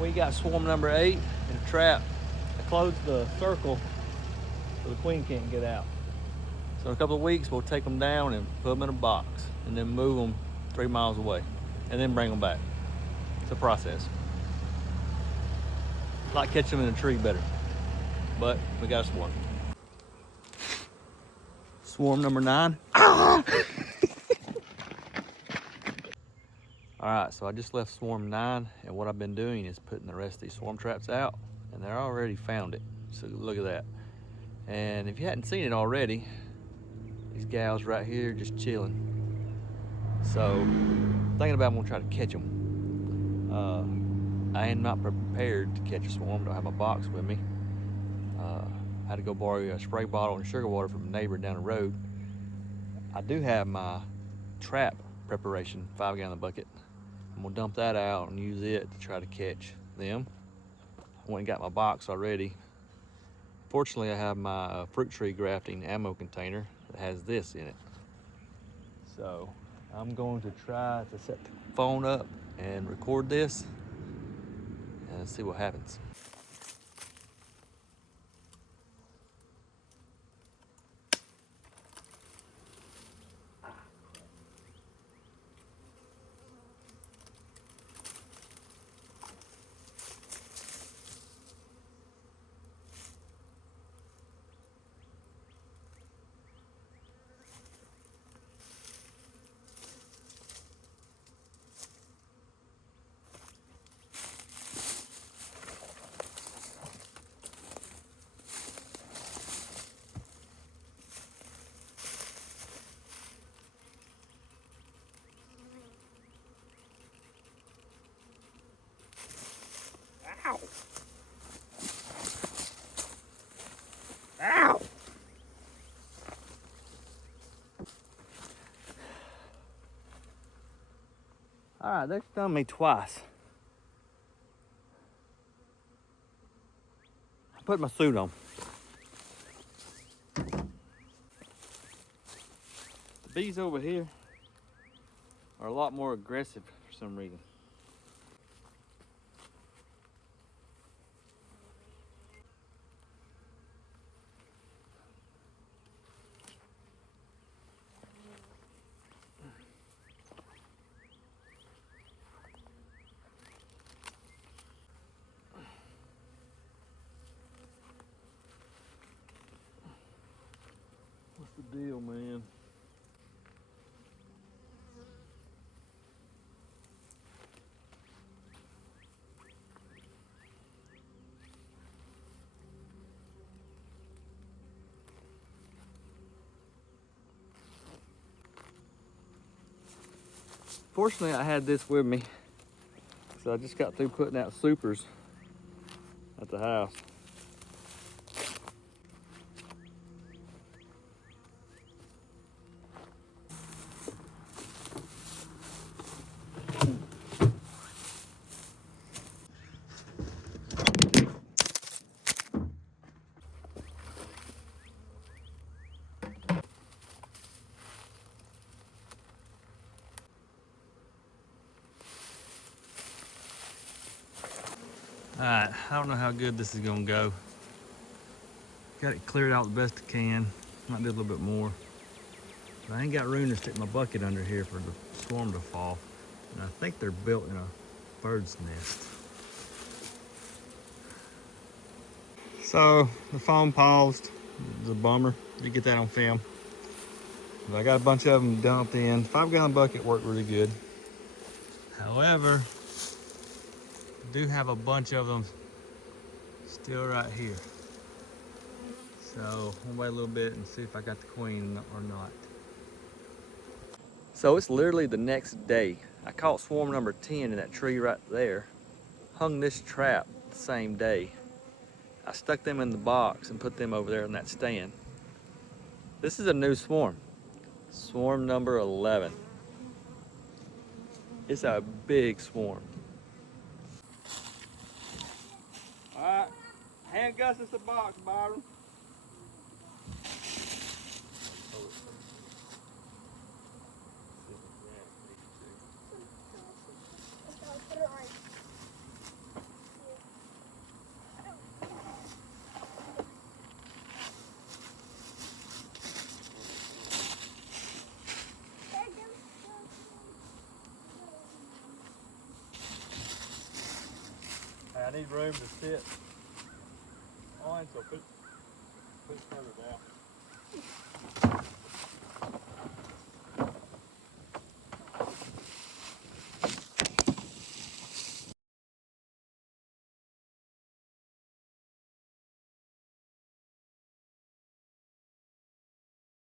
we got swarm number 8 in a trap. I closed the circle so the queen can't get out. So in a couple of weeks, we'll take them down and put them in a box and then move them 3 miles away and then bring them back. It's a process. I like catching them in a tree better, but we got a swarm. Swarm number 9. All right, so I just left swarm 9, and what I've been doing is putting the rest of these swarm traps out, and they're already found it. So look at that. And if you hadn't seen it already, these gals right here just chilling. So thinking about I'm gonna try to catch them. I am not prepared to catch a swarm. Don't have a box with me. I had to go borrow a spray bottle and sugar water from a neighbor down the road. I do have my trap preparation 5-gallon bucket. I'm gonna dump that out and use it to try to catch them. I went and got my box already. Fortunately, I have my fruit tree grafting ammo container that has this in it. So I'm going to try to set the phone up and record this and see what happens. Ow! Ow! All right, they've stung me twice. I put my suit on. The bees over here are a lot more aggressive for some reason. What's the deal, man? Fortunately, I had this with me, so I just got through putting out supers at the house. All right, I don't know how good this is gonna go. Got it cleared out the best I can. Might do a little bit more. But I ain't got room to stick my bucket under here for the swarm to fall. And I think they're built in a bird's nest. So the phone paused. It was a bummer. You get that on film. But I got a bunch of them dumped in. 5-gallon bucket worked really good. However, I do have a bunch of them still right here. So I'm gonna wait a little bit and see if I got the queen or not. So it's literally the next day. I caught swarm number 10 in that tree right there. Hung this trap the same day. I stuck them in the box and put them over there in that stand. This is a new swarm. Swarm number 11. It's a big swarm. All right, hand Gus us the box, Byron. I need room to sit on, so put it further down.